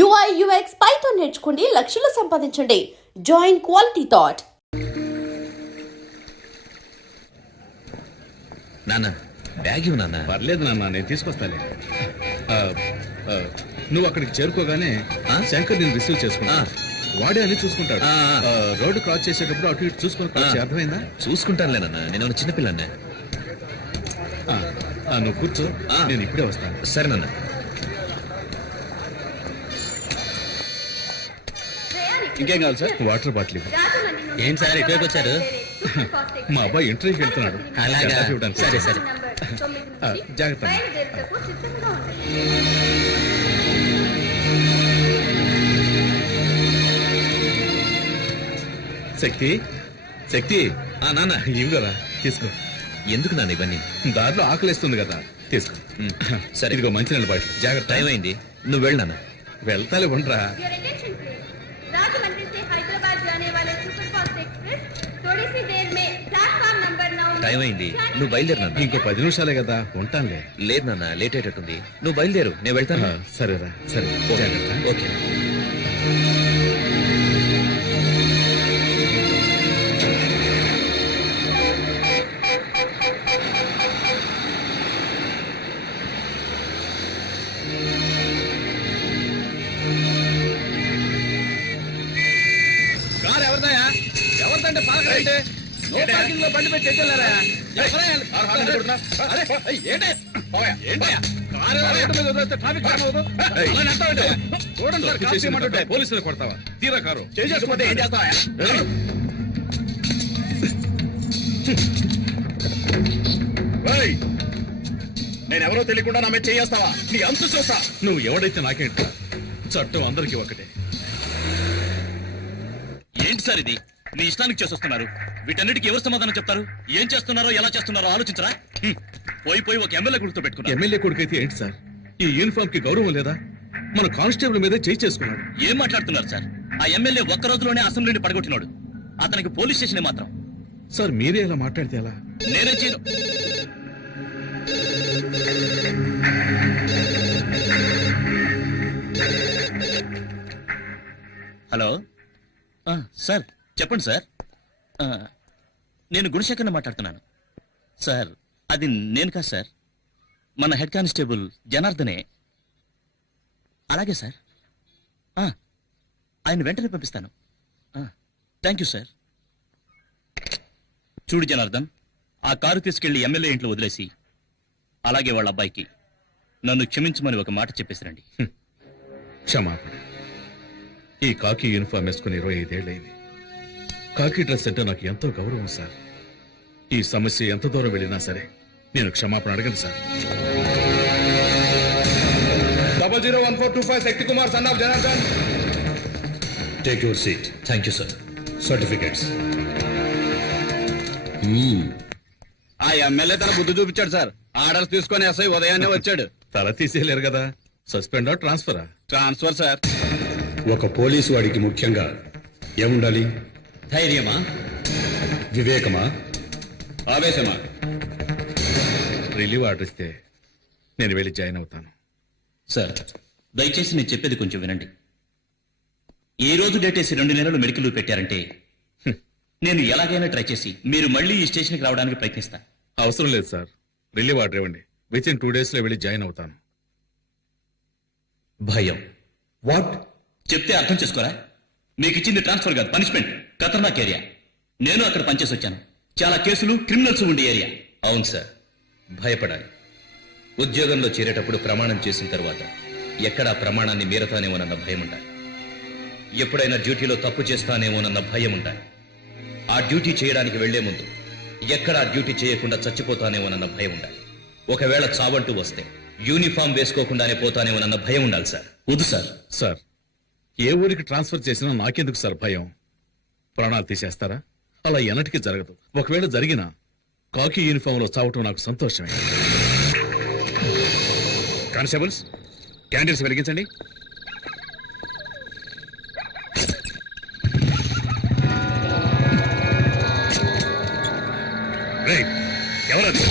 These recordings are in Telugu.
UI UX పైథాన్ నేర్చుకోండి, లక్షలు సంపాదించండి. Join Quality Thought. నాన్న బ్యాగ్ ఇవ్వు నాన్న. పర్లేదు నాన్న, నేను తీసుకొస్తాలే. నువ్వు అక్కడికి చేరుకోగానే శంకర్ నేను రిసీవ్ చేసుకున్నా. వాడే అని చూసుకుంటాడు. రోడ్డు క్రాస్ చేసేటప్పుడు అటు ఇటు చూసుకుని అర్థమైందా? చూసుకుంటానులే నాన్న, నేను చిన్నపిల్లనే. నువ్వు కూర్చో, నేను ఇప్పుడే వస్తాను. సరే నాన్న. ఇంకేం కావాలి సార్? Water bottle. ఏం సార్ ఇటువైపు వచ్చారు? మా అబ్బాయి ఇంటర్వ్యూకి వెళ్తున్నాడు. సరే సరే, జాగ్రత్త. శక్తి శక్తి, నాన్న ఇవి కదా, తీసుకో. ఎందుకు నాన్న ఇవన్నీ? దాంట్లో ఆకలిస్తుంది కదా, తీసుకో. సరే ఇదిగో మంచినీళ్ళ బాటిల్. జాగ్రత్త. టైం అయింది, నువ్వు వెళ్ళు నాన్న. వెళ్తాలే, ఉండరా. టైం అయింది, నువ్వు బయలుదేరు నాన్న. ఇంకో 10 నిమిషాలే కదా, ఉంటానులే. లేదు నాన్న, లేట్ అయ్యేటట్టుంది. నువ్వు బయలుదేరు, నేను వెళ్తాను. సరేరా, సరే. ఓకే. కారు ఎవరిదాయా? ఎవరిదంటే పాలకంటే పార్కింగ్ లో బండి పెట్టి తెచ్చారా? పోలీసులు కొడతావా? తీరా కారు చేసుకుంటే ఏం చేస్తావా? నేనెవరో తెలియకుండా నా మీద చేస్తావా? నీ అంతు చూస్తా. నువ్వు ఎవడైతే నాకేంటా, చట్టం అందరికీ ఒకటే. ఏంటి సార్ ఇది? మీ ఇష్టానికి చేస్తున్నారు. వీటన్నిటికీ ఎవరు సమాధానం చెప్తారు? ఏం చేస్తున్నారో ఎలా చేస్తున్నారో ఆలోచించరా? పోయి ఒక ఎమ్మెల్యే కొడుకుతో పెట్టుకున్నారు. ఎమ్మెల్యే కొడుకైతే ఏంటి సార్? ఈ యూనిఫామ్ కి గౌరవం లేదా? మన కానిస్టేబుల్ మీద చేయి చేసుకున్నాడు. ఏం మాట్లాడుతున్నారు సార్? ఆ ఎమ్మెల్యే ఒక్క రోజులోనే అసెంబ్లీని పడగొట్టినాడు. అతనికి పోలీస్ స్టేషన్ మాత్రం. సార్ మీరే ఇలా మాట్లాడితే ఎలా? నేనే చేయను. హలో సార్, చెప్పండి సార్. నేను గుణశేఖర్ని మాట్లాడుతున్నాను సార్. అది నేను కాదు సార్, మన హెడ్ కానిస్టేబుల్ జనార్దనే. అలాగే సార్, ఆయన వెంటనే పంపిస్తాను. Thank you sir. చూడు జనార్దన్, ఆ కారు తీసుకెళ్లి ఎమ్మెల్యే ఇంట్లో వదిలేసి అలాగే వాళ్ళ అబ్బాయికి నన్ను క్షమించమని ఒక మాట చెప్పేసిరండి. క్షమాపణ. ఈ కాకి యూనిఫామ్ వేసుకుని 25 ఏళ్ళైంది. కాకి డ్రెస్ అంటే నాకు ఎంతో గౌరవం సార్. ఈ సమస్య ఎంత దూరం వెళ్ళినా సరే నేను క్షమాపణ అడగను sir. 001425 Shakti Kumar son of Janardhan. Take your seat. Thank you sir. Certificates. ఆ ఎమ్మెల్యే తన బుద్ధి చూపించాడు సార్. ఆర్డర్స్ తీసుకొని ఎస్ఐ ఉదయాన్నే వచ్చాడు. తల తీసేయలేరు కదా. సస్పెండా, ట్రాన్స్ఫరా? Transfer sir. ఒక పోలీసు వాడికి ముఖ్యంగా ఏముండాలి? ధైర్యమా, వివేకమా, ఆవేశమా? రిలీవ్ ఆర్డర్ ఇస్తే నేను వెళ్ళి జాయిన్ అవుతాను. సార్ దయచేసి నేను చెప్పేది కొంచెం వినండి. ఈ రోజు డేటేసి 2 నెలలు మెడికల్ లీవ్ పెట్టారంటే నేను ఎలాగైనా ట్రై చేసి మీరు మళ్ళీ ఈ స్టేషన్కి రావడానికి ప్రయత్నిస్తా. అవసరం లేదు సార్, రిలీవ్ ఆర్డర్ ఇవ్వండి. వితిన్ 2 days లో వెళ్ళి జాయిన్ అవుతాను. భయం? వాట్? చెప్తే అర్థం చేసుకోరా? మీకు ఇచ్చింది ట్రాన్స్ఫర్ కాదు, పనిష్మెంట్. ఖతర్నాక్ ఏరియా. నేను అక్కడ పనిచేసి వచ్చాను. చాలా కేసులు, క్రిమినల్స్ ఉండే ఏరియా. అవును సార్, భయపడాలి. ఉద్యోగంలో చేరేటప్పుడు ప్రమాణం చేసిన తర్వాత ఎక్కడా ప్రమాణాన్ని మీరతానేమోనన్న భయం ఉండాలి. ఎప్పుడైనా డ్యూటీలో తప్పు చేస్తానేమోనన్న భయం ఉండాలి. ఆ డ్యూటీ చేయడానికి వెళ్లే ముందు ఎక్కడా డ్యూటీ చేయకుండా చచ్చిపోతానేమోనన్న భయం ఉండాలి. ఒకవేళ చావంటూ వస్తే యూనిఫామ్ వేసుకోకుండానే పోతానేమోనన్న భయం ఉండాలి సార్. వద్దు సార్. సార్, ఏ ఊరికి ట్రాన్స్ఫర్ చేసినా నాకెందుకు సార్ భయం? ప్రాణాలు తీసేస్తారా? అలా ఎన్నటికీ జరగదు. ఒకవేళ జరిగినా కాకి యూనిఫామ్ లో చావటం నాకు సంతోషమే. కానిస్టేబుల్స్, క్యాండిల్స్ వెలిగించండి. ఎవరది?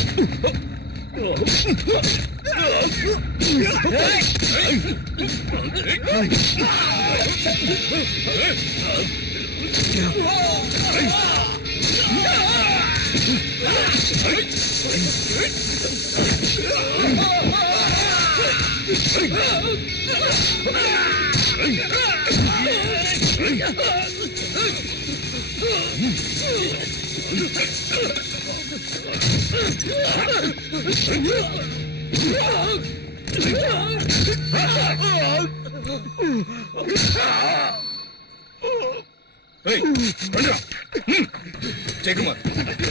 జయకుమార్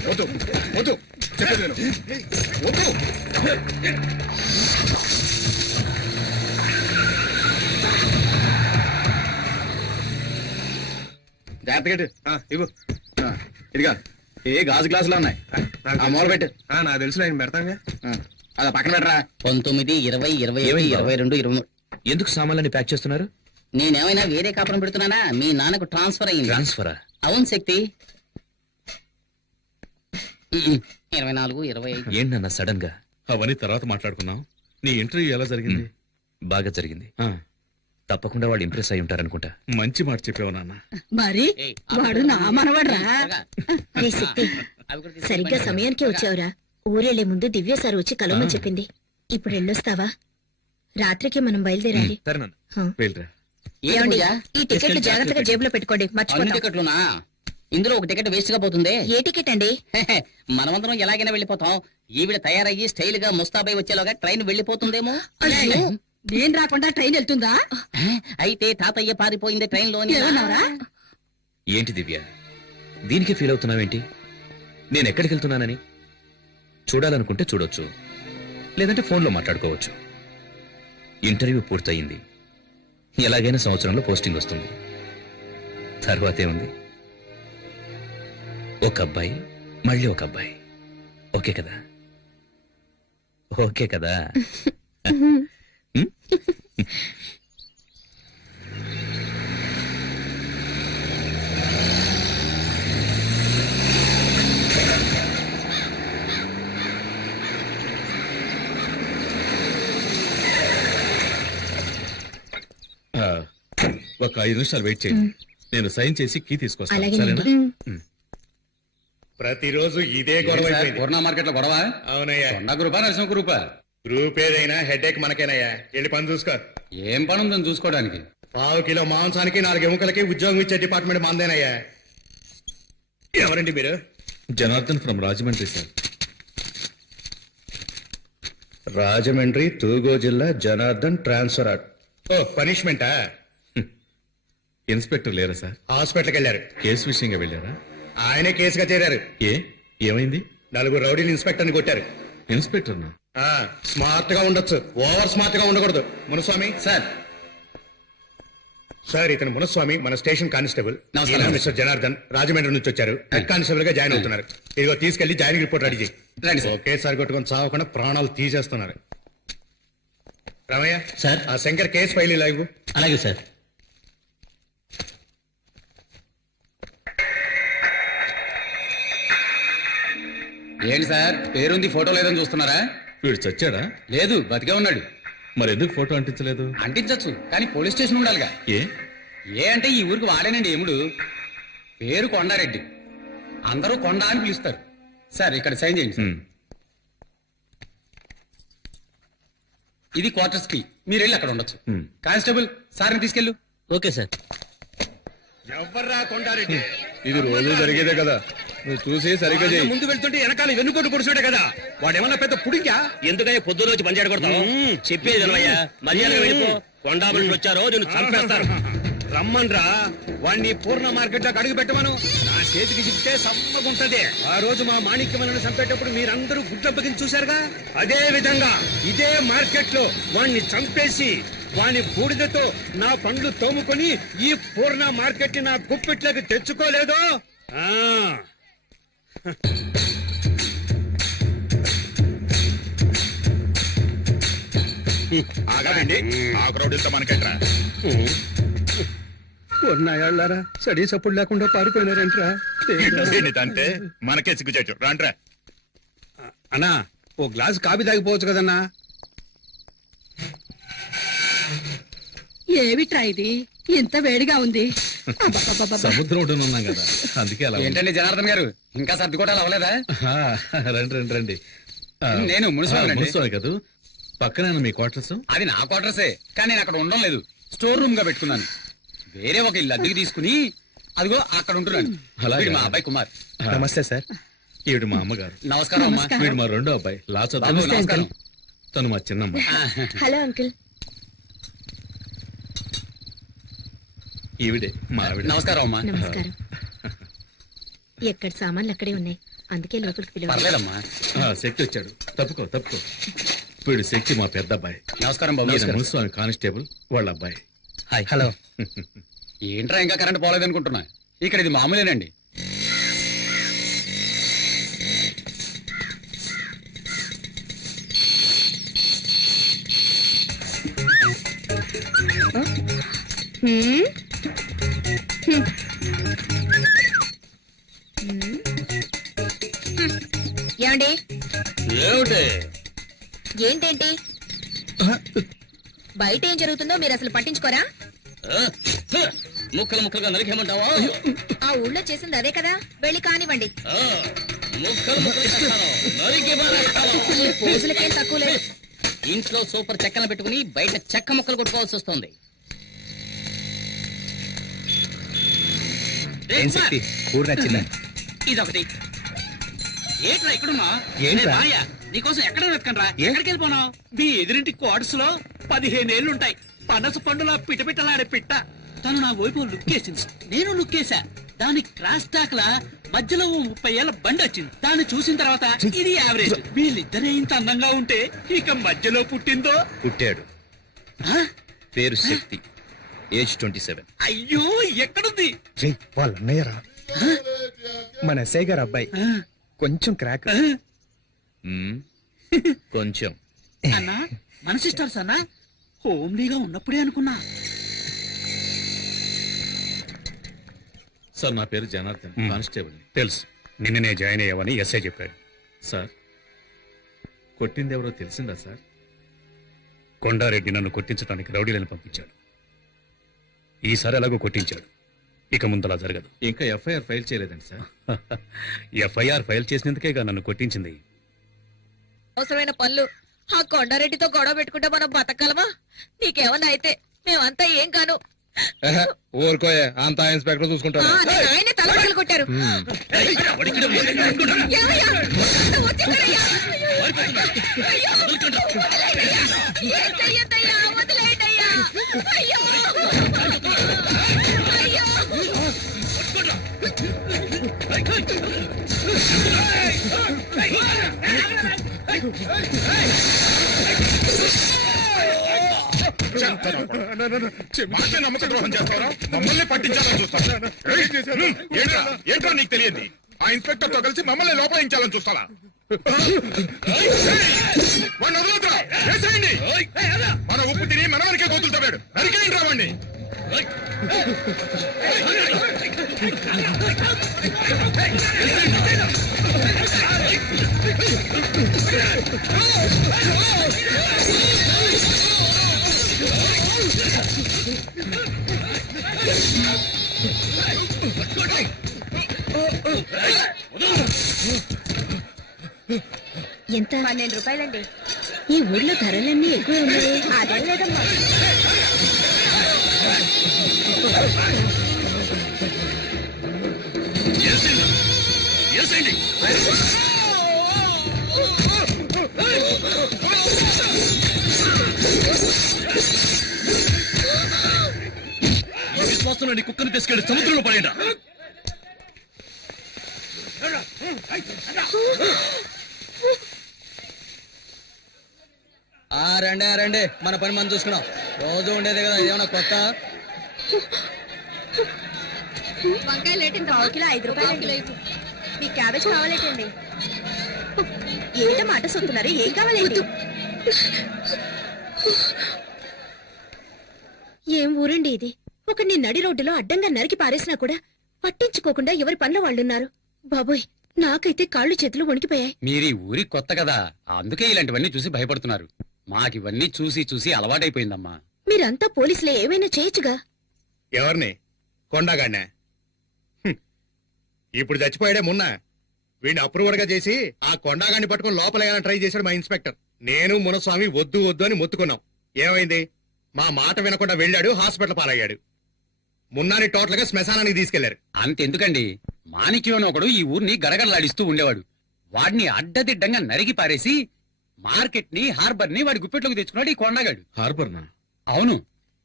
వద్దు వద్దు చెప్పేది నేను వద్దు. జాగ్రత్తగా ఇవ్వు. ఇదిగా ఏ గాజు గ్లాసులు ఉన్నాయి ఆ మూల పెట్టు. నాకు తెలుసు నేను పెడతాగా. అలా పక్కన పెట్టరా. 19, 20, 21, ఏమైంది? 22, 23. ఎందుకు సామాన్లని ప్యాక్ చేస్తున్నారు? నేనేమైనా వేరే కాపురం పెడుతున్నానా? మీ నాన్నకు ట్రాన్స్ఫర్ అయింది. ట్రాన్స్ఫరా? అవును శక్తి. 24, 25. ఏంటన్నా సడన్ గా? అవన్నీ తర్వాత మాట్లాడుకుందాం. నీ ఇంటర్వ్యూ ఎలా జరిగింది? బాగా జరిగింది. ఆ, తప్పకుండా వాళ్ళు ఇంప్రెస్ అయి ఉంటారనుకుంటా. మంచి మాట చెప్పావు నాన్న. మరి ఏయ్, వాడు నా మనవడ్రా. రే శక్తి, సరిగ్గా సమయానికి వచ్చావురా. ఊరెళ్లే ముందు దివ్య సార్ వచ్చి కలవమని చెప్పింది. ఇప్పుడు వెళ్ళొస్తావా? రాత్రికి మనం బయలుదేరాలి. సరే నాన్న. హ. వెళ్ళరా. ఏంటి ఏమండి, పూజ? ఈ టికెట్లు జాగ్రత్తగా జేబులో పెట్టుకోండి, అన్ని మర్చిపోతాం. టికెట్లునా? ఇందులో ఒక టికెట్ వేస్ట్ గా పోతుంది. ఏ టికెట్ అండి? మనమందరం ఎలాగైనా వెళ్ళిపోతాం. ఈవిడ తయారయ్యి స్టైల్ గా ముస్తాబై వచ్చేలోగా ట్రైన్ వెళ్ళిపోతుందేమో. అయ్యో, నేను రాకుండా ట్రైన్ వెళ్తుందా? అయితే తాతయ్య పారిపోయింది ట్రైన్ లోని. ఏమన్నావురా? ఏంటి దివ్య, దీనికి ఫీల్ అవుతున్నావేంటి? నేను ఎక్కడికి వెళ్తున్నానని? చూడాలనుకుంటే చూడొచ్చు, లేదంటే ఫోన్లో మాట్లాడుకోవచ్చు. ఇంటర్వ్యూ పూర్తయింది. ఎలాగైనా సంవత్సరంలో పోస్టింగ్ వస్తుంది. తర్వాతే ఉంది, ఒక అబ్బాయి మళ్ళీ ఒక అబ్బాయి. ఓకే కదా? ఓకే కదా? ఆ, ఒక 5 నిమిషాలు వెయిట్ చేయండి. నేను సైన్ చేసి కీ తీసుకొస్తాను. అలాగేనండి. సరేనా? ప్రతిరోజు ఇదే గొడవ అయిపోయింది. పూర్ణ మార్కెట్ లో గొడవ. అవునయ్యా, కొండ గ్రూపా నరసింహ గ్రూపా? గ్రూప్ ఏదైనా హెడేక్ మనకేనయ్యా. వెళ్ళి పని చూసుకో. ఏం పని ఉందని చూసుకోవడానికి? 1/2 కిలో మాంసానికి 4 ఎముకలకి ఉద్యోగం ఇచ్చే డిపార్ట్మెంట్ మందేనయ్యా. ఎవరండి మీరు? Janardhan from Rajahmundry sir. రాజమండ్రి తూగో జిల్లా జనార్దన్ ట్రాన్స్ఫర్. ఓ, పనిష్మెంటా? ఇన్స్పెక్టర్ లేరా సార్? హాస్పిటల్కి వెళ్ళారు. కేసు విషయంగా వెళ్ళారా? ఆయనే కేసుగా చేరారు. ఏమైంది? 4 రౌడీలు ఇన్స్పెక్టర్ని కొట్టారు. ఇన్స్పెక్టర్నా? స్మార్ట్ గా ఉండొచ్చు, ఓవర్ స్మార్ట్ గా ఉండకూడదు. మునుస్వామి సార్. సార్, ఇతను మునుస్వామి, మన స్టేషన్ కానిస్టేబుల్. నమస్కారం. ఈయన మిస్టర్ జనార్దన్, రాజమండ్రి నుంచి వచ్చారు. హెడ్ కానిస్టేబుల్ గా జాయిన్ అవుతున్నారు. ఇదిగో తీసుకెళ్లి జాయినింగ్ రిపోర్ట్ రెడీ చేయి. రండి సార్. ఒకేసారి కొట్టుకొని చావకుండా ప్రాణాలు తీసేస్తున్నారు. రామయ్య సార్. ఆ శంకర్ కేసు ఫైల్ ఇలా ఇవ్వు. అలాగే సార్. ఏంటి సార్, పేరుంది ఫోటో లేదని చూస్తున్నారా? వీడు చచ్చాడా? లేదు, బతికే ఉన్నాడు. మరి ఎందుకు ఫోటో అంటించలేదు? అంటించచ్చు, కానీ పోలీస్ స్టేషన్ ఉండాలిగా. ఏ ఏ అంటే ఈ ఊరికి వాడేనండి ఎముడు. పేరు కొండారెడ్డి, అందరూ కొండ అని పిలుస్తారు. సార్, ఇక్కడ సైన్ చేయండి సార్. హ్మ్. ఇది క్వార్టర్స్ కి, మీరు వెళ్ళి అక్కడ ఉండొచ్చు. హ్మ్. కానిస్టేబుల్, సార్ని తీసుకెళ్ళు. Okay sir. ఎవర్రా కొండారెడ్డి? ఇది రోజు జరిగేదే కదా, నువ్వు చూసి సరిగ్గా చేయి. ముందు వెళ్తుంటే వెనకాల వెన్నుకోటు పొడుచుడే కదా. వాడేమన్నా పెద్ద పుడింగా? ఎందుకయ్యా పొద్దున వచ్చి పంచాడు కొడతావు? చెప్పేది వినవయ్యా, మర్యాద వెళ్ళిపో. కొండా మనుషులు వచ్చారో నేను చంపేస్తారు. రమ్మన్రా, వాడిని పూర్ణ మార్కెట్ లోకి అడుగు పెట్టమను. నా చేతికి చిక్కితే సమ్మగుంటది. ఆ రోజు మా మాణిక్యమలను చంపేటప్పుడు మీరందరూ గుడ్లప్పగించి చూశారుగా. అదే విధంగా ఇదే మార్కెట్ లో వాణ్ణి చంపేసి వాని బూడిదతో నా పండ్లు తోముకొని ఈ పూర్ణ మార్కెట్ ని నా గుప్పిట్లోకి తెచ్చుకోలేదో. ఆగాలండి, ఆకురౌడితో మనకెట్రా? ఉన్నాయాళ్ళారా సడీ సప్పుడు లేకుండా పారిపోయినారంట్రా. అంటే మనకే సిగ్గుచేటు. రాంట్రా. అన్నా, ఓ గ్లాస్ కాఫీ తాగిపోవచ్చు కదన్నా. ఏమిట్రా ఇది ఇంత వేడిగా ఉంది అబ్బబ్బబ్బబ్బ. సముద్రం ఒడ్డున ఉన్నాం కదా అందుకే అలా ఉంది. ఏంటండి జనార్దన్ గారు ఇంకా సర్దుకోవటాలు అవ్వలేదా? ఆ, రండి రండి రండి ఆ, నేను మున్సిపాలిటీ అండి. మున్సిపాల్ కదూ పక్కనే మీ క్వార్టర్స్. అది నా క్వార్టర్సే, కానీ నేను అక్కడ ఉండడం లేదు, స్టోర్ రూమ్ గా పెట్టుకున్నాను. వేరే ఒక ఇల్లు అద్దెకి తీసుకుని అదిగో అక్కడ ఉంటున్నాను. అలాగా? వీడు మా అబ్బాయి కుమార్. నమస్తే సార్. ఈవిడ మా అమ్మగారు. నమస్కారం అమ్మా. వీడు మా రెండో అబ్బాయి లా బాబు, చదువు. నమస్కారం. తను మా చిన్నమ్మ. Hello uncle. ఈవిడే మా ఆవిడ. నమస్కారం అమ్మా. నమస్కారం. ఎక్కడ సామాన్లు అక్కడే ఉన్నాయి, అందుకే లోపలికి పిలువ. పర్లేదమ్మా. శక్తి వచ్చాడు. తప్పుకో తప్పుకో. వీడు శక్తి మా పెద్ద అబ్బాయి. నమస్కారం బాబు. ఈయన మున్సిపల్ కానిస్టేబుల్ వాళ్ళ అబ్బాయి. హాయ్. హలో. ఏంట్రా ఇంకా కరెంట్ పోలేదు అనుకుంటున్నా, ఇక్కడ ఇది మామూలేనండి. హ్మ్? ఏమండి? ఏమిటి ఏంటేంటి బయట ఏం జరుగుతుందో మీరు అసలు పట్టించుకోరా? ముక్కలు ముక్కలుగా నరికేమంటావా? ఆ ఊళ్ళో చేసింది అదే కదా, వెళ్ళి కానివ్వండి. ముక్కలు ముక్కలు నరికి పారేస్తాను. ఈ పోజులకేం తక్కువ లేదు. ఇంట్లో సూపర్ చెక్కలు పెట్టుకుని బయట చెక్క ముక్కలు కొట్టుకోవాల్సి వస్తుంది. ఏం శక్తి, ఊరు నచ్చిందా? ఇదొకటి. ఏంట్రా ఇక్కడున్నా? ఏంట్రా? నీకోసం ఎక్కడ వెతకండ్రా? ఎక్కడికి వెళ్ళిపోనావు? మీ ఎదురింటి క్వార్టర్స్ లో 15 ఏళ్లుంటాయి. పనస పండులా పిటపిటలాడే పిట్ట. తను నా వైపు లుక్కేసింది, నేను లుక్కేసా. దాని క్రాస్ టాక్ లా మధ్యలో ఓ 30 ఏళ్ల బండి వచ్చింది. దాన్ని చూసిన తర్వాత ఇది యావరేజ్. వీళ్ళిద్దరే ఇంత అందంగా ఉంటే ఇక మధ్యలో పుట్టిందో. పుట్టాడు. ఆ? పేరు శక్తి. ఏజ్ 27. అయ్యో ఎక్కడుంది? వాళ్ళ అన్నయ్యరా, మన ఎస్ఐ గారు అబ్బాయి, కొంచెం క్రాక్. మ్మ్. కొంచెం. అన్నా మన సిస్టర్స్ అన్నా, హోమ్లీగా ఉన్నప్పుడే అనుకున్నా. సార్ నా పేరు జనార్దన్, కానిస్టేబుల్. తెలుసు, నిన్ననే జాయిన్ అయ్యావని ఎస్ఐ చెప్పాడు. సార్ కొట్టింది ఎవరో తెలిసిందా సార్? కొండారెడ్డి నన్ను కొట్టించడానికి రౌడీలను పంపించాడు. ఈసారి ఎలాగో కొట్టించాడు, ఇక ముందలా జరగదు. ఇంకా ఎఫ్ఐఆర్ ఫైల్ చేయలేదండి సార్. ఎఫ్ఐఆర్ ఫైల్ చేసినందుకేగా నన్ను కొట్టించింది. అవసరమైన పనులు ఆ కొండారెడ్డితో గొడవ పెట్టుకుంటే మనం బతకగలమా? నీకేమన్నా అయితే మేమంతా ఏం కాను. ఊరుకోయే, అంతా ఇన్స్పెక్టర్ చూసుకుంటాడు. ఆయనే తల పగలు కొట్టారు. ఏమయ్యా? వచ్చేసారయ్యా. అయ్యో. ఏం చెయ్యొద్దయ్యా, వదిలేయండయ్యా. అయ్యో. అయ్యో. నమ్మక ద్రోహం చేస్తారా? మమ్మల్ని పట్టించాలని చూస్తారా? ఏంట్రా నీకు తెలియదు? ఆ ఇన్స్పెక్టర్ తో కలిసి మమ్మల్ని లోపలించాలని చూస్తారా? వాడిని వదలొద్దురా, వేసేయండి. మన ఉప్పు తిని మన వరకే గోతులు తవ్వాడు, నరికేయండి రా వాడిని. ఎంత? 12 రూపాయలండి. ఈ ఊర్లో ధరలన్నీ ఎక్కువ ఉన్నాయి. అదేం లేదమ్మా. విశ్వాసంలో నీ కుక్కను తీసుకెళ్లి సముద్రంలో పడేయడా. రండి రండి, మన పని మనం చూసుకున్నాం. రోజు ఉండేది కదా, ఏమన్నా కొత్త? వంకాయలు ఏంటి? 5 రూపాయలు. మీ క్యాబేజ్ కావాలేటండి? ఏట మాట సొత్తున్నారు, ఏం కావాలండి? ఏం ఊరండి ఇది? ఒకరిని నడి రోడ్డులో అడ్డంగా నరికి పారేసినా కూడా పట్టించుకోకుండా ఎవరి పనుల వాళ్ళున్నారు. బాబోయ్, నాకైతే కాళ్ళు చేతులు వణికిపోయాయి. మీరు ఈ ఊరికి కొత్త కదా, అందుకే ఇలాంటివన్నీ చూసి భయపడుతున్నారు. మాకివన్నీ చూసి చూసి అలవాటైపోయిందమ్మా. మీరంతా పోలీసులే ఏమైనా చేయొచ్చుగా. ఎవరిని? కొండగాడినా? ఇప్పుడు చచ్చిపోయాడే మొన్న. వీడిని అప్రూవర్గా చేసి ఆ కొండగాడిని పట్టుకుని లోపలేయాలని ట్రై చేశాడు మా ఇన్స్పెక్టర్. నేను మునస్వామి వద్దు వద్దు అని మొత్తుకున్నాం. ఏమైంది? మా మాట వినకుండా వెళ్ళాడు, హాస్పిటల్ పాలయ్యాడు. మున్నాని టోటల్ గా శ్మశానానికి తీసుకెళ్లారు. అంతెందుకండి, మాణిక్యం ఒకడు ఈ ఊరిని గడగడలాడిస్తూ ఉండేవాడు. వాడిని అడ్డదిడ్డంగా నరికి పారేసి మార్కెట్ ని, హార్బర్ ని వాడి గుప్పెట్లోకి తెచ్చుకున్నాడు ఈ కొండగాడు. హార్బర్నా? అవును.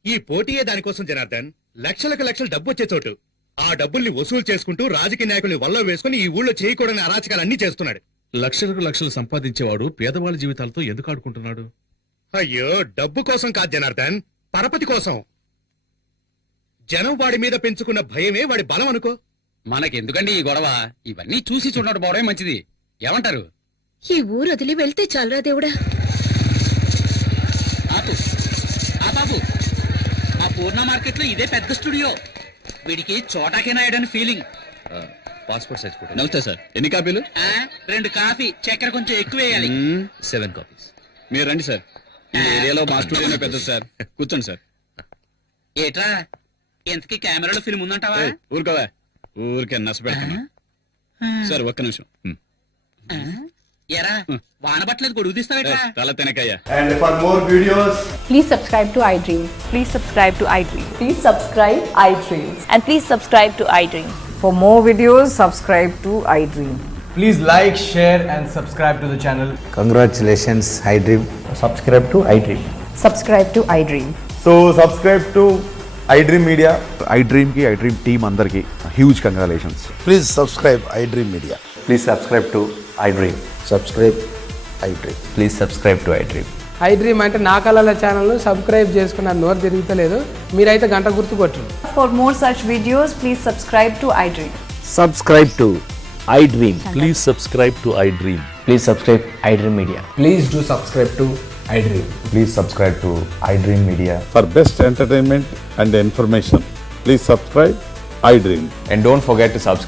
ఈ పోటీయే దానికోసం జనార్దన్. లక్షలకు లక్షలు డబ్బు వచ్చే చోటు. ఆ డబ్బుల్ని వసూలు చేసుకుంటూ రాజకీయ నాయకుల్ని వల్ల వేసుకుని ఈ ఊళ్ళో చేయకూడని అరాచకాలన్నీ చేస్తున్నాడు. లక్షలకు లక్షలు సంపాదించేవాడు పేదవాళ్ళ జీవితాలతో ఎందుకు ఆడుకుంటున్నాడు? అయ్యో, డబ్బు కోసం కాదు జనార్దన్, పరపతి కోసం. జనం వాడి మీద పెంచుకున్న భయమే వాడి బలం అనుకో. మనకెందుకండి ఈ గొడవ? ఇవన్నీ చూసి చూడడం పోవడమే మంచిది. ఏమంటారు? ఈ ఊరు వదిలి వెళ్తే చాలరా దేవుడా. ఆపు. ఆ బాబు, ఆ పూర్ణ మార్కెట్ లో ఇదే పెద్ద స్టూడియో. వీడికి Chota K నాయడని feeling. Passport size photo. నమస్తే సార్, ఎన్ని కాపీలు? 2 కాఫీ, చక్కెర కొంచెం ఎక్కువ వేయాలి. 7 కాపీస్. మీరు రండి సార్, ఈ ఏరియాలో మా స్టూడియోనే పెద్దది సార్. కూర్చోండి సార్. ఏట్రా, ఎంతకీ కెమెరాలో ఫిల్మ్ ఉందంటావా? ఊరుకోవా, ఊరికే నచ్చ పెడతాను. సార్ ఒక్క నిమిషం. ఎరా, వాన పట్టలేదు, గొడుగు తీస్తావేట్రా? తల తినకయ్యా. And for more videos, Please subscribe to iDream. Please subscribe to iDream. Please subscribe iDream. And please subscribe to iDream. For more videos, subscribe to iDream. please like, share and subscribe to the channel. Congratulations iDream. Subscribe to iDream. Subscribe to iDream. So subscribe to iDream Media. iDream की iDream team अंदर की huge congratulations. Please subscribe iDream Media. Please subscribe to iDream. Subscribe iDream. Please subscribe to iDream. iDream అంటే నా కళల ఛానల్ సబ్స్క్రైబ్ చేసుకున్న నోరు తిరుగుతలేదు. మీరైతే గంట గుర్తు కొట్టండి. For more such videos, please subscribe to iDream. Subscribe to iDream. Please subscribe to iDream. Please subscribe iDream Media. Please do subscribe to iDream. Please subscribe to iDream Media. For best entertainment and information, please subscribe iDream. And don't forget to subscribe